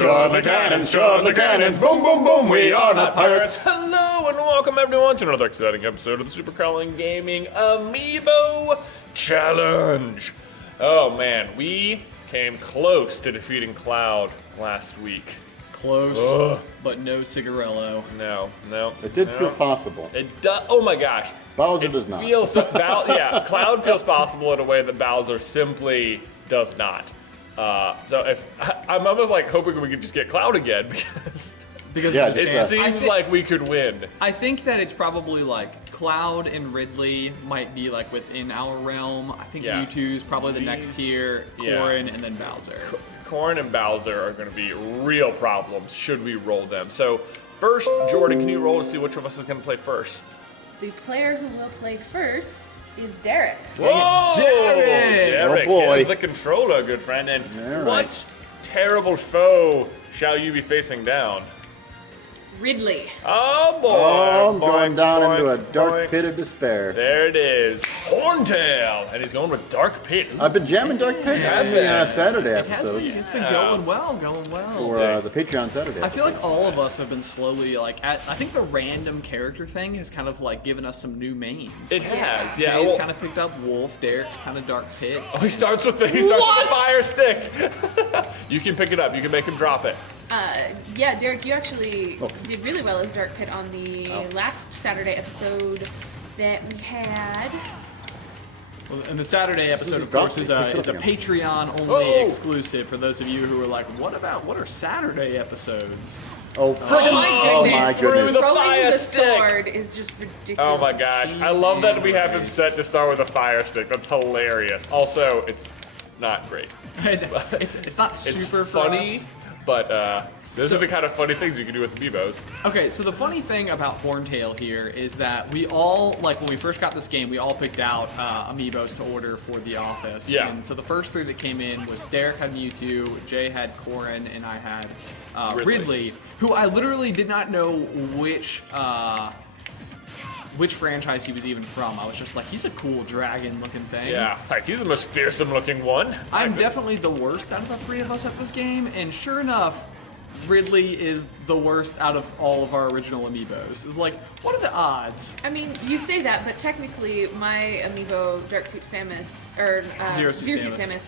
Shove the cannons, boom, boom, boom, we are not pirates. Hello and welcome everyone to another exciting episode of the Super Carlin Gaming Amiibo Challenge. Oh man, we came close to defeating Cloud last week. Close, but no cigarello. No. It did feel possible. It does. Oh my gosh. Bowser does not. Feels yeah, Cloud feels possible in a way that Bowser simply does not. So if I'm almost like hoping we could just get Cloud again because Yeah, it seems like we could win. I think that it's probably like Cloud and Ridley might be like within our realm. I think Yeah. Mewtwo's probably the next tier, Corrin, and then Bowser. Corrin and Bowser are going to be real problems should we roll them. So first, Jordan, can you roll to see which of us is going to play first? The player who will play first is Derek. Whoa! Derek Oh boy. is the controller, good friend. And All what right. terrible foe shall you be facing down? Ridley. Oh boy! Oh, I'm going Boink, down boink, into a dark boink. pit of despair. There it is. Horntail! And he's going with Dark Pit. I've been jamming Dark Pit in the Saturday It has been, episodes it's been going well, for the Patreon Saturday I feel like episodes. all of us have been slowly I think the random character thing has kind of like given us some new mains. It has, yeah. Jay's well- kind of picked up Wolf, Derek's kind of Dark Pit. Oh, he starts with the fire stick. You can pick it up. You can make him drop it. Yeah, Derek, you actually did really well as Dark Pit on the last Saturday episode that we had. Well, and the Saturday episode, of course, is a Patreon-only Oh. exclusive for those of you who are like, what are Saturday episodes? Oh, friggin' my Through goodness. the Throwing fire the stick. sword is just ridiculous. Oh my gosh. I love that we have him set to start with a fire stick. That's hilarious. Also, it's not great. it's not super It's funny, for us. but those are the kind of funny things you can do with Amiibos. Okay, so the funny thing about Horntail here is that we all, like when we first got this game, we all picked out Amiibos to order for the office. Yeah. And so the first three that came in was Derek had Mewtwo, Jay had Corrin, and I had Ridley, who I literally did not know which franchise he was even from. I was just like, he's a cool dragon-looking thing. Yeah, like he's the most fearsome looking one. I'm definitely the worst out of the three of us at this game, and sure enough, Ridley is the worst out of all of our original Amiibos. It's like, what are the odds? I mean, you say that, but technically, my Amiibo Dark Suit Samus, or Zero Suit Samus,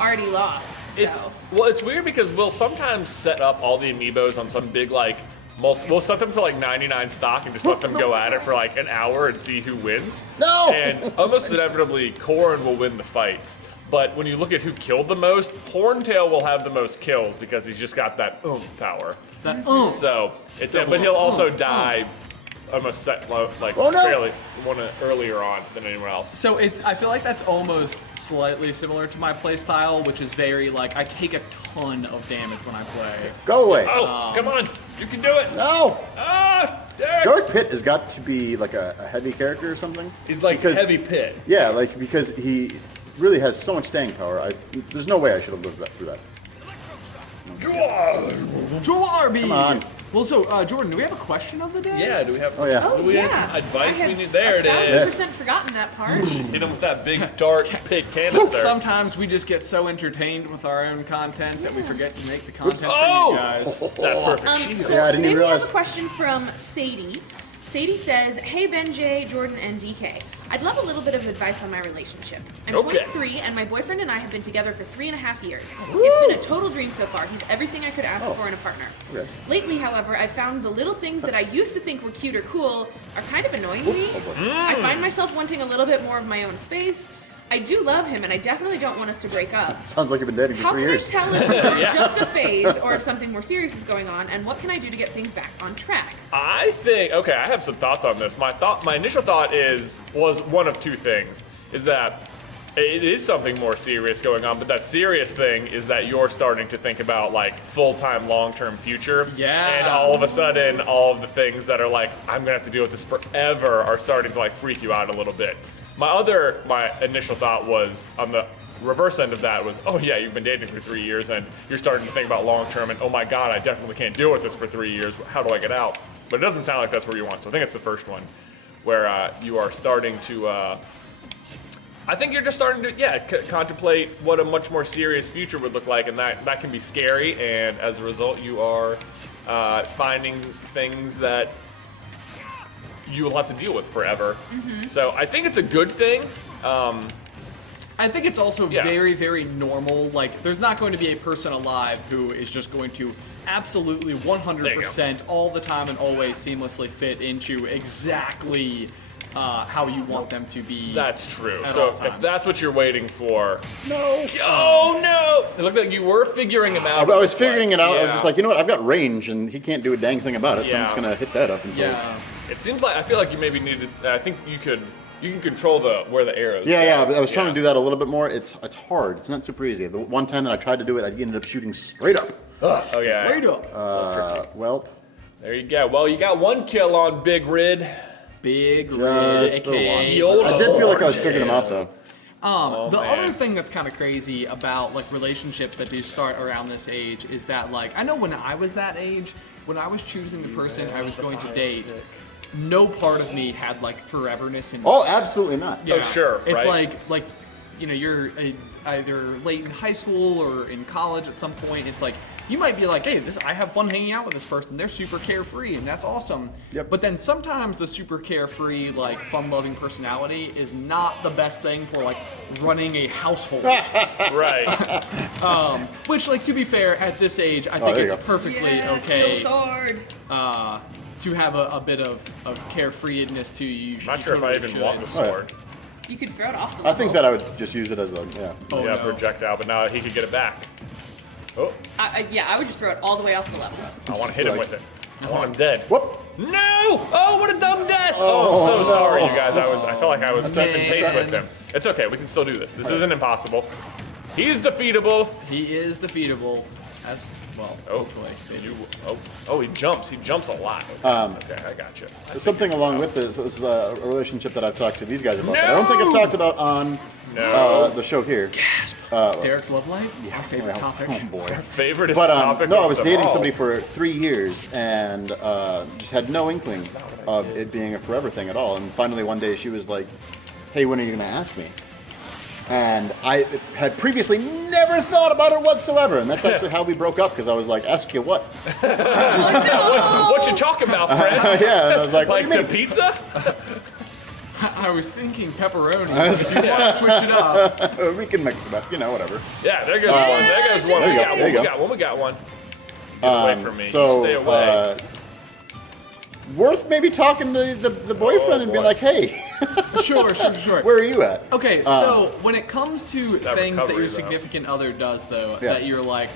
already lost. So. It's weird because we'll sometimes set up all the Amiibos on some big we'll set them to like 99 stock and just let them go at it for like an hour and see who wins. No! And almost inevitably, Corrin will win the fights. But when you look at who killed the most, Horntail will have the most kills because he's just got that oomph power. That oomph. So but he'll also die almost fairly earlier on than anyone else. So I feel like that's almost slightly similar to my playstyle, which is very like I take a ton of damage when I play. Go away. Oh, come on, you can do it. No! Derek. Dark Pit has got to be like a heavy character or something. He's like heavy pit. Yeah, like because he really has so much staying power. There's no way I should have lived through that. Joarby! Come on. Well, so Jordan, do we have a question of the day? Yeah, do we have some, Oh, yeah. Oh, do we have yeah. some advice I we had need? There it is. 1,000% forgotten that part. Hit him with that big dark pit canister. Sometimes we just get so entertained with our own content that we forget to make the content for Oh! you guys. That perfect So shield. Yeah, I didn't today even we have realize. a question from Sadie. Sadie says, "Hey Ben, Jay, Jordan, and DK. I'd love a little bit of advice on my relationship. I'm Okay. 23, and my boyfriend and I have been together for 3.5 years. It's been a total dream so far. He's everything I could ask for in a partner. Okay. Lately, however, I've found the little things that I used to think were cute or cool are kind of annoying me. I find myself wanting a little bit more of my own space. I do love him, and I definitely don't want us to break up. Sounds like you've been dating for How 3 can years. I tell if this is just a phase or if something more serious is going on, and what can I do to get things back on track?" I think, okay, I have some thoughts on this. My initial thought was one of two things. Is that it is something more serious going on, but that serious thing is that you're starting to think about like full-time, long-term future. Yeah. And all of a sudden, all of the things that are like, I'm gonna have to deal with this forever are starting to like freak you out a little bit. My initial thought was on the reverse end of that was, oh yeah, you've been dating for 3 years and you're starting to think about long-term and oh my God, I definitely can't deal with this for 3 years. How do I get out? But it doesn't sound like that's where you want. So I think it's the first one where you are starting to I think you're just starting to, contemplate what a much more serious future would look like, and that can be scary. And as a result, you are finding things that you will have to deal with forever. So I think it's a good thing. I think it's also Yeah. very, very normal. Like, there's not going to be a person alive who is just going to absolutely 100% all the time and always seamlessly fit into exactly how you want them to be. That's true. At So all if times. that's what you're waiting for, No. oh no! It looked like you were figuring him out. I was figuring it out. I was Yeah. just like, you know what? I've got range, and he can't do a dang thing about it. So I'm just Yeah. gonna hit that up until. Yeah. It seems like I feel like you maybe needed. I think you can control where the arrows. Yeah, go. I was trying to do that a little bit more. It's hard. It's not super easy. The one time that I tried to do it, I ended up shooting straight up. Oh yeah. Straight up. Well, There you go. Well, you got one kill on Big Rid. Big Red, just the aka one. old I did feel like I was Lord. figuring him out though. The man. other thing that's kind of crazy about like relationships that do start around this age is that like I know when I was that age, when I was choosing the person I was going to date, no part of me had like foreverness in Oh, absolutely not. Yeah. sure, It's right. like you know, you're either late in high school or in college at some point. It's like you might be like, hey, I have fun hanging out with this person. They're super carefree, and that's awesome. Yep. But then sometimes the super carefree, like fun-loving personality is not the best thing for like running a household. Right. Which, like, to be fair, at this age, I think there you it's go. perfectly Yeah, okay Steel sword. to have a bit of carefreeness to you. I'm not sure if I even want the this. sword. You could throw it off the I level. think that I would just use it as a Oh, yeah, no. projectile, but now he could get it back. Oh, I would just throw it all the way off the level. I want to hit him with it. I want him dead. Whoop. No! Oh, what a dumb death! Oh, I'm so sorry, you guys. I felt like I was stepping pace with him. It's okay. We can still do this. This isn't impossible. He's defeatable. He is defeatable. That's well, Oh, hopefully. he jumps. He jumps a lot. Okay, I got you. Something along with this is a relationship that I've talked to these guys about. That I don't think I've talked about on the show here. Derek's love life, our favorite topic. Oh boy. Favorite But topic. no, I of was them dating all. somebody for 3 years and just had no inkling of it being a forever thing at all. And finally one day she was like, "Hey, when are you going to ask me?" And I had previously never thought about it whatsoever. And that's actually how we broke up, because I was like, "Ask you what?" What you talking about, Fred? Yeah, and I was like, "What Like do you the mean?" pizza? I was thinking pepperoni. But if you want to switch it up, We can mix it up, whatever. Yeah, there goes one. There goes one. There you go, there you We go. got one. We got one. Get away from me. So, Stay away. worth maybe talking to the boyfriend and being boy. like, "Hey, sure. where are you at?" Okay, so when it comes to That things that recovery, your though. significant other does, though, Yeah. that you're like,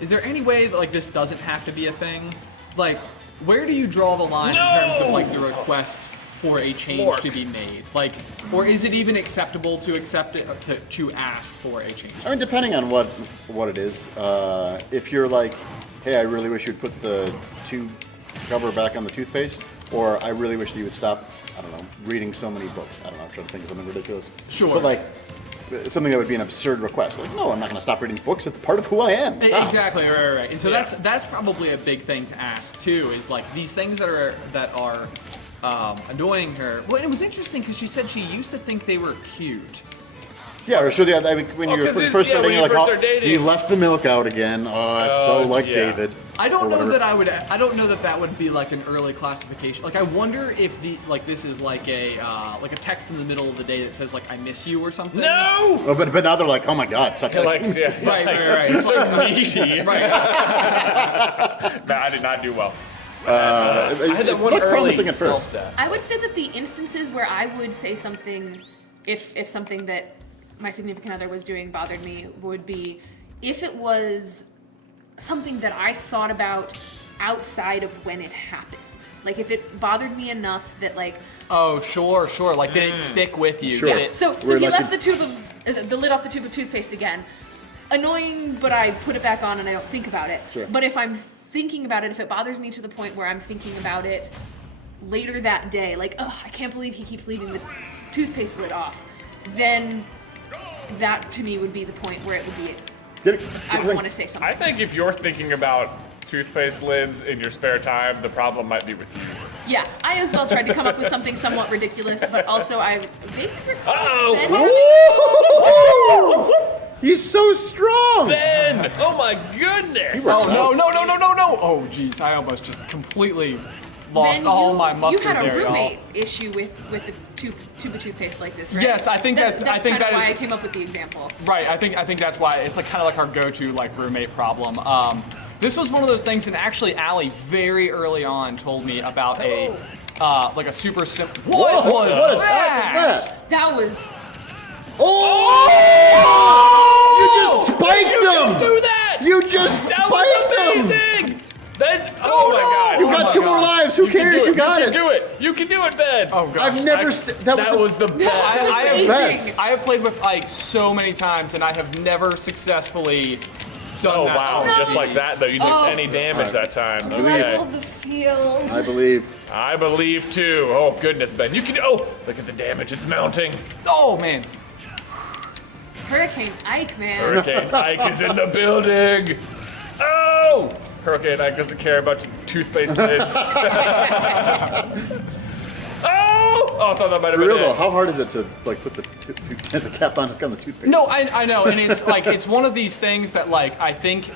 is there any way that like this doesn't have to be a thing? Like, where do you draw the line in terms of like the request for a change Flork. to be made? Like, or is it even acceptable to accept it to ask for a change? I mean, depending on what it is. If you're like, "Hey, I really wish you'd put the tube cover back on the toothpaste," or "I really wish that you would stop, I don't know, reading so many books." I don't know, I'm trying to think of something ridiculous. Sure. But like, something that would be an absurd request. Like, no, I'm not going to stop reading books. It's part of who I am. Stop. Exactly, right. And so Yeah. that's probably a big thing to ask too. Is like these things that are annoying her. Well, it was interesting because she said she used to think they were cute. Yeah, or should I mean, when Oh, you're 'cause it's- first yeah, starting, when you're you like, first "Oh, start dating." you left the milk out again. Oh, it's so like yeah. David." I don't or know whatever. that I don't know that that would be like an early classification. Like I wonder if this is like a text in the middle of the day that says like "I miss you" or something. No! Oh, but now they're like, "Oh my God, such He likes, yeah. Right. He's so needy. Right. No, I did not do well. It I had that one looked early promising at first. self-death. I would say that the instances where I would say something, if something that my significant other was doing bothered me, would be if it was something that I thought about outside of when it happened. Like if it bothered me enough that like, Oh, sure. Like, did it stick with you? Sure. Did it- so We're he like left the lid off the tube of toothpaste again. Annoying, but I put it back on and I don't think about it. Sure. But if I'm thinking about it, if it bothers me to the point where I'm thinking about it later that day, like, oh, I can't believe he keeps leaving the toothpaste lid off, then that to me would be the point where it would be, Get it? I would want to say I something. think if you're thinking about toothpaste lids in your spare time, the problem might be with you. Yeah, I as well tried to come up with something somewhat ridiculous, but also I vaguely recall Ben He's so strong. Ben! Oh my goodness! Oh, no. Oh, jeez, I almost just completely lost Ben, all my mustard you had a there, y'all. roommate issue with a tube of toothpaste like this, right? Yes, I think that's that- I think kind of that why is- I came up with the example. Right, I think that's why it's like kind of like our go-to like roommate problem. This was one of those things, and actually, Allie very early on told me about a like a super simple. What was What attack that? is that? That was You just spiked him! Do that! You just That spiked was him! amazing! Ben, oh my god! You Oh got my 2 more God. lives. Who cares? You got You it. can do it! You can do it, Ben! Oh gosh. I've never seen That was the best. I Best. have played with like so many times, and I have never successfully done Oh that. wow, No. just like that though. You didn't Oh. any damage that time. believe Okay. level the field. I believe. I believe too. Oh goodness, Ben. You can look at the damage, it's mounting. Oh man. Hurricane Ike, man. Hurricane Ike is in the building. Oh! Hurricane Ike doesn't care about your toothpaste lids. Oh! Oh, I thought that might have For been real though, it. how hard is it to like put the cap on the toothpaste? No, I know, and it's like it's one of these things that like I think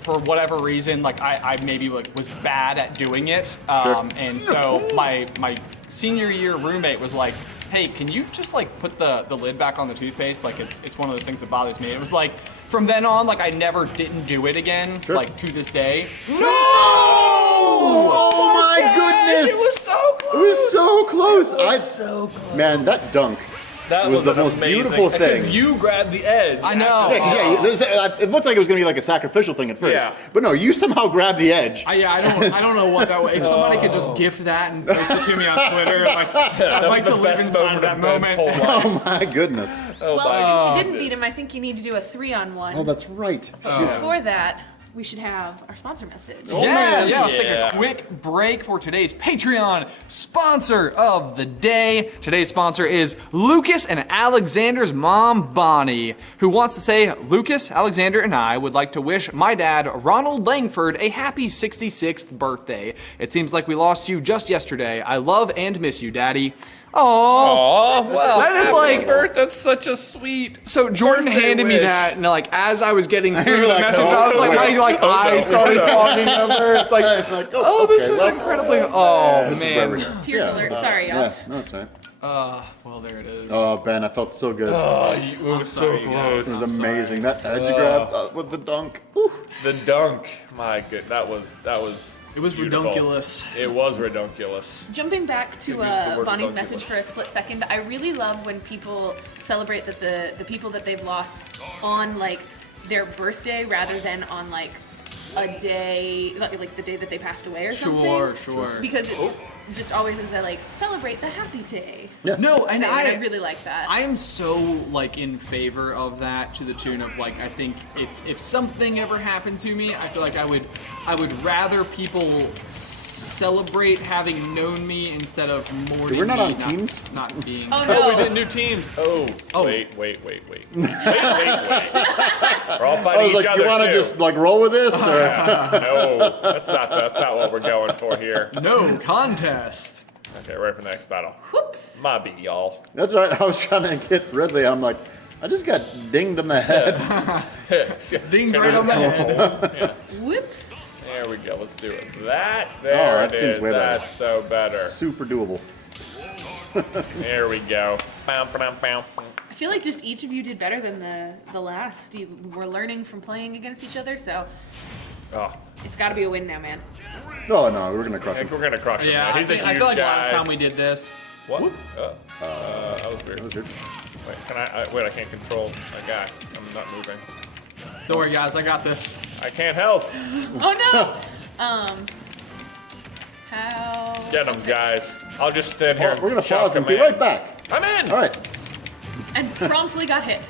for whatever reason like I maybe like was bad at doing it, and so my senior year roommate was like, hey, can you just like put the lid back on the toothpaste? Like it's one of those things that bothers me. It was like from then on like I never didn't do it again, like to this day. No! Oh my goodness! It was so close. It was so close. So close. Man, that dunk That was the an most amazing, beautiful thing. Because you grabbed the edge. I know. Yeah, 'cause it looked like it was going to be like a sacrificial thing at first. Yeah. But no, you somehow grabbed the edge. I don't know what that was. If somebody could just gift that and post it to me on Twitter, like I'd like was to the live best inside of that moment of Ben's moment. whole life. Oh my goodness. Oh Well, my since you didn't beat goodness. him, I think you need to do a 3-on-1. Oh, that's right. Before that, we should have our sponsor message. Oh, Yeah, man. yeah, let's Yeah. take a quick break for today's Patreon sponsor of the day. Today's sponsor is Lucas and Alexander's mom, Bonnie, who wants to say, Lucas, Alexander, and I would like to wish my dad, Ronald Langford, a happy 66th birthday. It seems like we lost you just yesterday. I love and miss you, Daddy. Aww. Oh, well, That is happy like- birth. That's such a sweet. So Jordan birthday handed me wish. that, and like as I was getting through the like, message, oh, I was like, wait. my like Oh, no. eyes started fogging over. It's like, Like, oh, okay, this is well, incredibly. Oh this is where man. we- Tears alert. Sorry, y'all. Yeah, no, it's all right. Well, there it is. Oh, Ben, I felt so good. Oh, it was so sorry, you close. It was I'm sorry. amazing. That edge grab with the dunk. Ooh. The dunk. My good. That was. It was beautiful. redunculous. It was redunculous. Jumping back to Use the word Bonnie's redunculous. message for a split second, I really love when people celebrate that the people that they've lost on like their birthday rather than on like a day, like the day that they passed away or something. Sure. Because it just always is that like celebrate the happy day. Yeah. No, and thing, I really like that. I am so like in favor of that to the tune of like I think if something ever happened to me, I feel like I would rather people celebrate having known me instead of mourning We're not me on teams? not being. Oh Oh, no! we did new teams. Oh. Wait. Wait. We're all I fighting was each like, other you want to too. just like roll with this? Or? No, that's not what we're going for here. No contest. Okay, ready for the next battle. Whoops! My beat, y'all. That's right. I was trying to get Ridley. I'm like, I just got dinged in the head. Ding right on the head. Yeah. Whoops! There we go. Let's do it. There that it seems is. way better. That's so better. Super doable. There we go. Bam, bam, bam. I feel like just each of you did better than the last. You were learning from playing against each other, so Oh, it's got to be a win now, man. Oh no, we're gonna I crush think him. we're gonna crush him. Yeah, man. He's a huge I feel like guy. last time we did this. What? That was weird. That was good. Wait, can I? Wait, I can't control my guy. I'm not moving. Don't worry, guys, I got this. I can't help. Oh no! How? Get him, guys. I'll just stand here. Oh, we're gonna shout pause and be command. right back. I'm in. All right. And promptly got hit.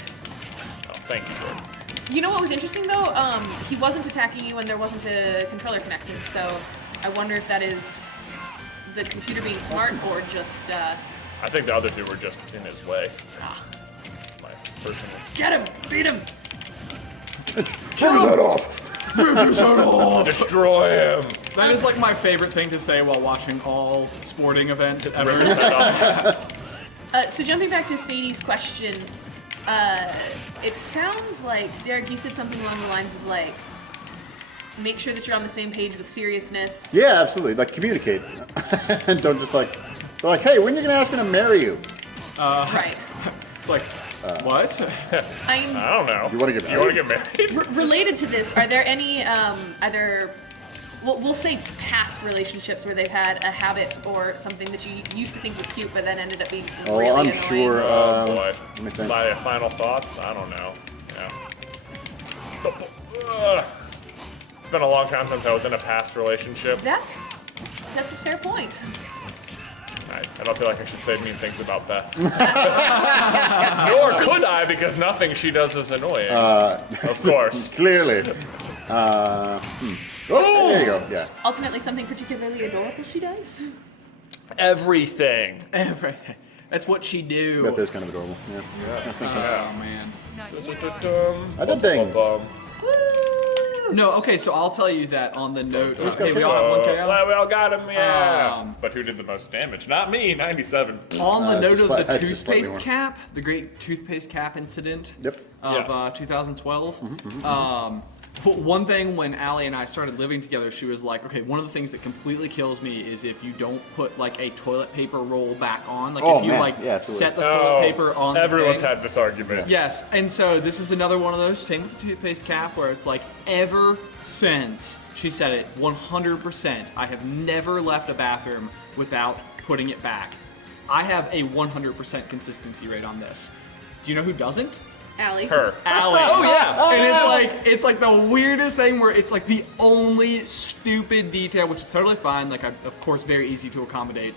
Oh, thank you, Jordan. You know what was interesting though? He wasn't attacking you when there wasn't a controller connected, so I wonder if that is the computer being smart or just, I think the other two were just in his way. ah. My personal. Get him! Beat him! Turn that off. Destroy him. That is like my favorite thing to say while watching all sporting events ever. So jumping back to Sadie's question, it sounds like, Derek, you said something along the lines of like, make sure that you're on the same page with seriousness. Yeah, absolutely. Like, communicate. And don't just like, they're like, hey, when are you going to ask me to marry you? Right. Like, what? I don't know. You want to get married? You want to get married? Related to this, are there any either, we'll say past relationships where they've had a habit or something that you used to think was cute but then ended up being really I'm annoying? sure. Oh boy. Let me think. My final thoughts? I don't know. Yeah. It's been a long time since I was in a past relationship. That's a fair point. I don't feel like I should say mean things about Beth. Nor could I, because nothing she does is annoying. Of course. Clearly. Oh, there you go. Yeah. Ultimately, something particularly adorable she does. Everything. Everything. That's what she do. Beth is kind of adorable. Yeah. Oh, man. I did things. No, okay, so I'll tell you that on the note. Who's got Okay, we all have one KO. We all got him, yeah. Um, But who did the most damage? Not me, 97. On the note just of the sli- just slightly toothpaste more. cap, the great toothpaste cap incident Yep. of 2012. But one thing when Allie and I started living together, she was like, okay, one of the things that completely kills me is if you don't put like a toilet paper roll back on. Like Oh, if you man. like Yeah, absolutely. set the toilet paper on Everyone's the thing. had this argument. Yes, and so this is another one of those, same with the toothpaste cap, where it's like, ever since, she said it, 100%, I have never left a bathroom without putting it back. I have a 100% consistency rate on this. Do you know who doesn't? Allie. Her. Allie. Oh, yeah. And it's like the weirdest thing where it's like the only stupid detail, which is totally fine, like of course very easy to accommodate.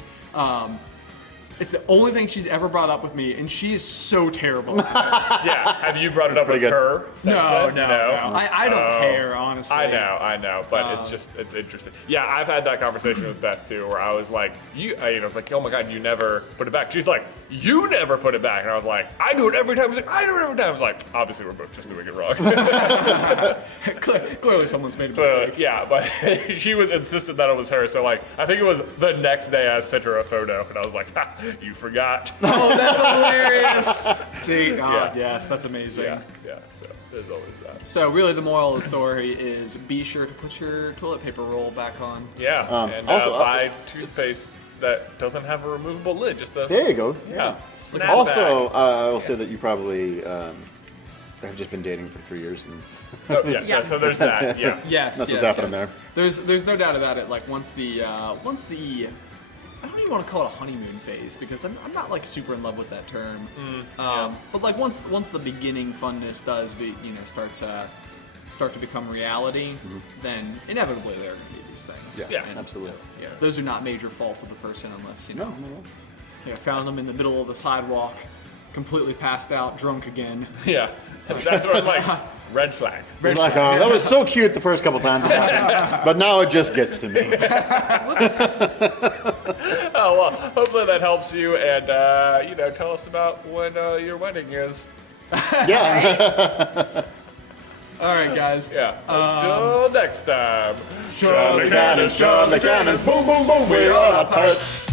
It's the only thing she's ever brought up with me, and she is so terrible. Yeah. Have you brought it up with Pretty good. her? since No. then? I don't Oh. care, honestly. I know, but it's interesting. Yeah, I've had that conversation with Beth too, where I was like, I was like, oh my god, you never put it back. She's like, you never put it back, and I was like, I do it every time. She's like, I do it every time. I was like, obviously we're both just doing it wrong. Clearly someone's made a mistake. Yeah, but she was insistent that it was her. So like, I think it was the next day I sent her a photo, and I was like, ha, you forgot. Oh, that's hilarious. See, Yeah. yes, that's amazing. Yeah. So there's always that. So really the moral of the story is be sure to put your toilet paper roll back on. Yeah, and also, buy toothpaste that doesn't have a removable lid. Just a There you go. yeah. snap Also, back. I will say that you probably have just been dating for 3 years, and Oh, yes, Yeah. yeah. So there's that. Yeah. Yes, That's yes, what's happening yes. there. There's no doubt about it. Like once the I don't even want to call it a honeymoon phase because I'm not like super in love with that term. But like once the beginning funness does start to become reality, then inevitably there are going to be these things. Yeah, And, absolutely. yeah, those are not major faults of the person unless No. found them in the middle of the sidewalk, completely passed out, drunk again. Yeah. So that's where it's like red flag. You're like, oh, that was so cute the first couple times, but now it just gets to me. Oh well, hopefully that helps you, and tell us about when your wedding is. Yeah. All right, guys. Yeah. Until next time. Charlie Cannons, boom, boom, boom, we're all pirates.